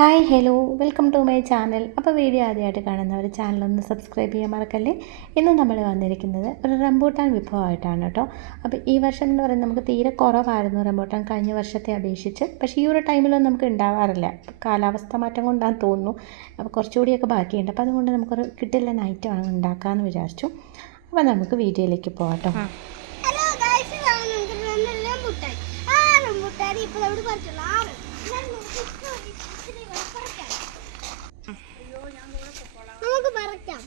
Hi hello welcome to my channel അപ്പോൾ video ആദ്യമായിട്ട് കാണുന്നവർ ചാനലൊന്ന് സബ്സ്ക്രൈബ് ചെയ്യാൻ മറക്കല്ലേ? ഇന്ന് നമ്മൾ വന്നിരിക്കുന്നത് ഒരു റംബൂട്ടാൻ വിഭവമായിട്ടാണ് കേട്ടോ. അപ്പോൾ ഈ വർഷം എന്ന് പറയുന്നത് നമുക്ക് തീരെ കുറവായിരുന്നു റംബൂട്ടാൻ. കഴിഞ്ഞ വർഷത്തെ അപേക്ഷിച്ച്. പക്ഷേ ഈ ഒരു ടൈമിലൊന്നും നമുക്ക് ഉണ്ടാവാറില്ല. കാലാവസ്ഥ മാറ്റം കൊണ്ടാന്ന് തോന്നുന്നു. അപ്പോൾ കുറച്ചുകൂടിയൊക്കെ ബാക്കിയുണ്ട്. അപ്പോൾ അതുകൊണ്ട് നമുക്കൊരു കിട്ടില്ല നൈറ്റ് വേണം ഉണ്ടാക്കാമെന്ന് വിചാരിച്ചു. അപ്പോൾ നമുക്ക് വീഡിയോയിലേക്ക് പോകാം കേട്ടോ. നമുക്ക് അവിടെ പറിക്കാം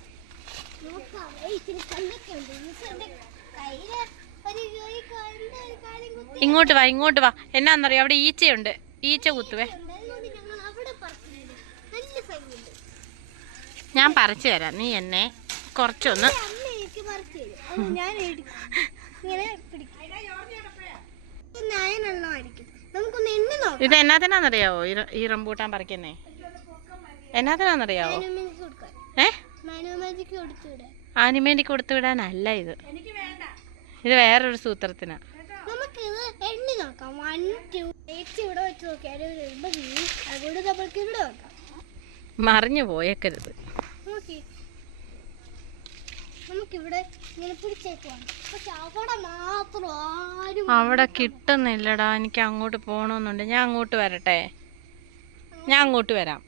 കല്ലൊക്കെ ഉണ്ട് കയ്യിൽ ഒരു കാര്യം കുത്തി. ഇങ്ങോട്ട് വാ ഇങ്ങോട്ട് വാ. എന്നാന്നറിയോ? അവിടെ ഈച്ചയുണ്ട്. ഈച്ച കുത്തുവേ. ഉണ്ട്. അതുകൊണ്ട് ഞങ്ങൾ അവിടെ പറിക്കുന്നുണ്ട്. നല്ല ഭംഗിയുണ്ട്. ഞാൻ പറിച്ചു തരാം. നീ എന്നെ കുറച്ചൊന്ന് അമ്മ എനിക്ക് പറിച്ചു തരും. അത് ഞാൻ എടുക്കും. ഇങ്ങനെ പിടിക്കും. നയനെണ്ണമായിരിക്കും. ഇത് എന്നാത്തിനാന്നറിയാവോ? ഈ റംബൂട്ടാൻ പറിക്കുന്നേ. എന്നാത്തിനാന്നറിയാവോ? ആനിമേന്റെ കൊടുത്തുവിടാനല്ല ഇത്. ഇത് വേറൊരു സൂത്രത്തിനാ. മറിഞ്ഞു ഇത് നമുക്കിവിടെ ഇങ്ങനെ പിടിച്ചേക്കുവാണ്. പക്ഷെ അവിടെ മാത്രം ആരും അവിടെ കിട്ടുന്നില്ലടാ. എനിക്ക് അങ്ങോട്ട് പോകണമെന്നുണ്ട് ഞാൻ അങ്ങോട്ട് വരട്ടെ? ഞാൻ അങ്ങോട്ട് വരാം.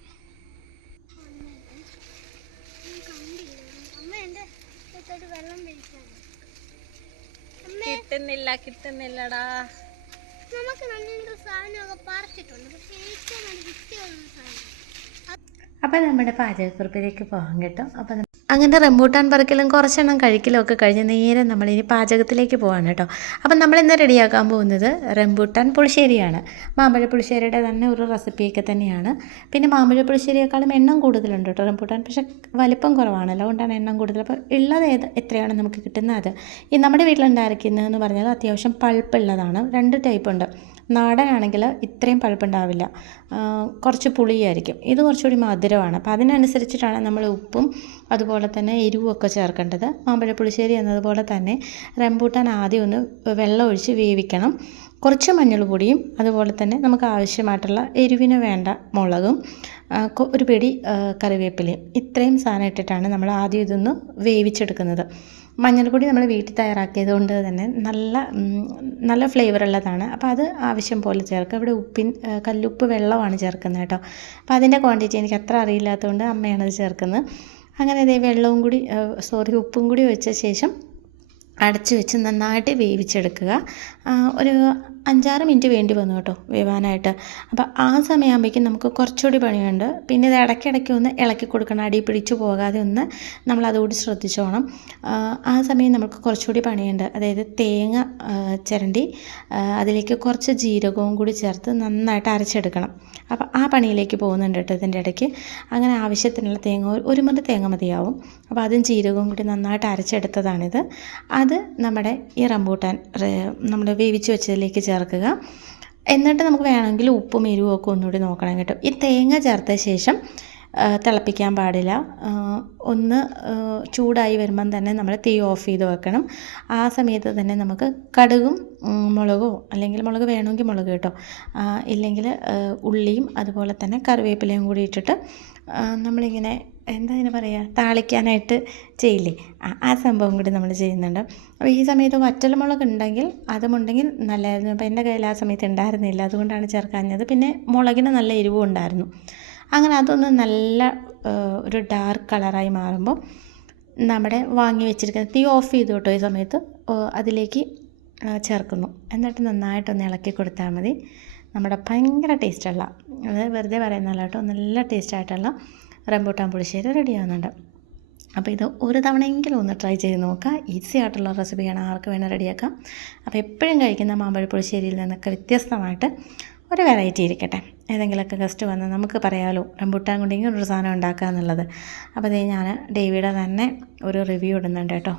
കണ്ടില്ല. അമ്മ എന്റെ അടുത്തോട്ട് വെള്ളം കഴിക്കാണ് കിട്ടുന്നില്ല കിട്ടുന്നില്ലടാ. നമുക്ക് നല്ല സാധനമൊക്കെ പറിച്ചിട്ടുണ്ട്. പക്ഷെ ഏറ്റവും നല്ല കിട്ടിയുള്ള സാധനം. അപ്പോൾ നമ്മുടെ പാചകക്കുറിപ്പിലേക്ക് പോകാൻ കേട്ടോ. അപ്പോൾ അങ്ങനെ റംബൂട്ടാൻ പറിക്കലും കുറച്ചെണ്ണം കഴിക്കലും ഒക്കെ കഴിഞ്ഞ് നേരെ നമ്മളിനി പാചകത്തിലേക്ക് പോവാണ് കേട്ടോ. അപ്പം നമ്മളിന്ന് റെഡിയാക്കാൻ പോകുന്നത് റംബൂട്ടാൻ പുളിശ്ശേരിയാണ്. മാമ്പഴ പുളിശ്ശേരിയുടെ തന്നെ ഒരു റെസിപ്പിയൊക്കെ തന്നെയാണ്. പിന്നെ മാമ്പഴ പുളിശ്ശേരിയേക്കാളും എണ്ണം കൂടുതലുണ്ട് കേട്ടോ റംബൂട്ടാൻ. പക്ഷേ വലിപ്പം കുറവാണല്ലോ അതുകൊണ്ടാണ് എണ്ണം കൂടുതൽ. അപ്പോൾ ഉള്ളത് ഏത് എത്രയാണ് നമുക്ക് കിട്ടുന്നത്? ഈ നമ്മുടെ വീട്ടിലുണ്ടായിരിക്കുന്നതെന്ന് പറഞ്ഞാൽ അത്യാവശ്യം പൾപ്പുള്ളതാണ്. രണ്ട് ടൈപ്പ് ഉണ്ട്. നാടനാണെങ്കിൽ ഇത്രയും പഴുപ്പുണ്ടാവില്ല. കുറച്ച് പുളിയായിരിക്കും. ഇത് കുറച്ചുകൂടി മധുരമാണ്. അപ്പോൾ അതിനനുസരിച്ചിട്ടാണ് നമ്മൾ ഉപ്പും അതുപോലെ തന്നെ എരിവും ഒക്കെ ചേർക്കേണ്ടത്. മാമ്പഴ പുളിശ്ശേരി എന്നതുപോലെ തന്നെ റംബൂട്ടാൻ ആദ്യം ഒന്ന് വെള്ളം ഒഴിച്ച് വേവിക്കണം. കുറച്ച് മഞ്ഞൾപ്പൊടിയും അതുപോലെ തന്നെ നമുക്ക് ആവശ്യമായിട്ടുള്ള എരിവിന് വേണ്ട മുളകും ഒരു പിടി കറിവേപ്പിലയും ഇത്രയും സാധനം ഇട്ടിട്ടാണ് നമ്മൾ ആദ്യം ഇതൊന്ന് വേവിച്ചെടുക്കുന്നത്. മഞ്ഞൾപ്പൊടി നമ്മൾ വീട്ടിൽ തയ്യാറാക്കിയത് കൊണ്ട് തന്നെ നല്ല നല്ല ഫ്ലേവർ ഉള്ളതാണ്. അപ്പോൾ അത് ആവശ്യം പോലെ ചേർക്കുക. ഇവിടെ ഉപ്പിൻ കല്ലുപ്പ് വെള്ളമാണ് ചേർക്കുന്നത് കേട്ടോ. അപ്പോൾ അതിന്റെ ക്വാണ്ടിറ്റി എനിക്ക് അത്ര അറിയില്ലാത്തതുകൊണ്ട് അമ്മയാണ് അത് ചേർക്കുന്നത്. അങ്ങനെ ഇതേ വെള്ളവും കൂടി സോറി ഉപ്പും കൂടി വെച്ച ശേഷം അടച്ചു വെച്ച് നന്നായിട്ട് വേവിച്ചെടുക്കുക. ഒരു അഞ്ചാറ് മിനിറ്റ് വേണ്ടി വന്നു കേട്ടോ വേവാനായിട്ട്. അപ്പോൾ ആ സമയമാകുമ്പോഴേക്കും നമുക്ക് കുറച്ചുകൂടി പണിയുണ്ട്. പിന്നെ ഇത് ഇടയ്ക്കിടയ്ക്ക് ഒന്ന് ഇളക്കി കൊടുക്കണം അടി പിടിച്ചു പോകാതെ ഒന്ന് നമ്മൾ അതുകൂടി ശ്രദ്ധിച്ചോണം. ആ, സമയം നമുക്ക് കുറച്ചുകൂടി പണിയുണ്ട്. അതായത് തേങ്ങ ചിരണ്ടി അതിലേക്ക് കുറച്ച് ജീരകവും കൂടി ചേർത്ത് നന്നായിട്ട് അരച്ചെടുക്കണം. അപ്പോൾ ആ പണിയിലേക്ക് പോകുന്നുണ്ട് കേട്ടോ ഇതിന്റെ ഇടയ്ക്ക്. അങ്ങനെ ആവശ്യത്തിനുള്ള തേങ്ങ ഒരു- മുറി തേങ്ങ മതിയാവും. അപ്പോൾ അതും ജീരകവും കൂടി നന്നായിട്ട് അരച്ചെടുത്തതാണിത്. അത് നമ്മുടെ ഈ റംബൂട്ടാൻ നമ്മൾ വേവിച്ച് വെച്ചതിലേക്ക് ചേർക്കുക. എന്നിട്ട് നമുക്ക് വേണമെങ്കിൽ ഉപ്പും എരിവും ഒക്കെ ഒന്നുകൂടി നോക്കണം കേട്ടോ. ഈ തേങ്ങ ചേർത്ത ശേഷം തിളപ്പിക്കാൻ പാടില്ല. ഒന്ന് ചൂടായി വരുമ്പം തന്നെ നമ്മൾ തീ ഓഫ് ചെയ്ത് വെക്കണം. ആ സമയത്ത് തന്നെ നമുക്ക് കടുകും മുളകോ അല്ലെങ്കിൽ മുളക് വേണമെങ്കിൽ മുളക് കേട്ടോ. ഇല്ലെങ്കിൽ ഉള്ളിയും അതുപോലെ തന്നെ കറിവേപ്പിലയും കൂടി ഇട്ടിട്ട് നമ്മളിങ്ങനെ എന്താ അതിന് പറയുക താളിക്കാനായിട്ട് ചെയ്യില്ലേ? ആ സംഭവം കൂടി നമ്മൾ ചെയ്യുന്നുണ്ട്. അപ്പോൾ ഈ സമയത്ത് വറ്റൽമുളക് ഉണ്ടെങ്കിൽ അതുമുണ്ടെങ്കിൽ നല്ലതായിരുന്നു അപ്പോൾ എന്റെ കയ്യിൽ ആ സമയത്ത് ഉണ്ടായിരുന്നില്ല. അതുകൊണ്ടാണ് ചേർക്കാഞ്ഞത്. പിന്നെ മുളകിന് നല്ല എരിവും ഉണ്ടായിരുന്നു. അങ്ങനെ അതൊന്ന് നല്ല ഒരു ഡാർക്ക് കളറായി മാറുമ്പോൾ നമ്മുടെ വാങ്ങി വെച്ചിരിക്കുന്ന തീ ഓഫ് ചെയ്തു കേട്ടോ ഈ സമയത്ത്. അതിലേക്ക് ചേർക്കുന്നു. എന്നിട്ട് നന്നായിട്ടൊന്ന് ഇളക്കി കൊടുത്താൽ മതി. നമ്മുടെ ഭയങ്കര ടേസ്റ്റുള്ള അത് വെറുതെ പറയുന്നതല്ല കേട്ടോ നല്ല ടേസ്റ്റായിട്ടുള്ള റംബൂട്ടാൻ പുളിശ്ശേരി റെഡി ആവുന്നുണ്ട് അപ്പോൾ ഇത് ഒരു തവണയെങ്കിലും ഒന്ന് ട്രൈ ചെയ്ത് നോക്കുക. ഈസി ആയിട്ടുള്ള റെസിപ്പിയാണ്. ആർക്ക് വേണേൽ റെഡിയാക്കാം. അപ്പോൾ എപ്പോഴും കഴിക്കുന്ന മാമ്പഴ പുളിശ്ശേരിയിൽ നിന്നൊക്കെ വ്യത്യസ്തമായിട്ട് ഒരു വെറൈറ്റി ഇരിക്കട്ടെ. ഏതെങ്കിലുമൊക്കെ ഗസ്റ്റ് വന്ന് നമുക്ക് പറയാമല്ലോ റംബൂട്ടാൻ കൊണ്ടെങ്കിലും ഒരു സാധനം ഉണ്ടാക്കുക എന്നുള്ളത്. അപ്പോൾ ഇത് ഞാൻ ഡേവിയുടെ തന്നെ ഒരു റിവ്യൂ ഇടുന്നുണ്ട് കേട്ടോ.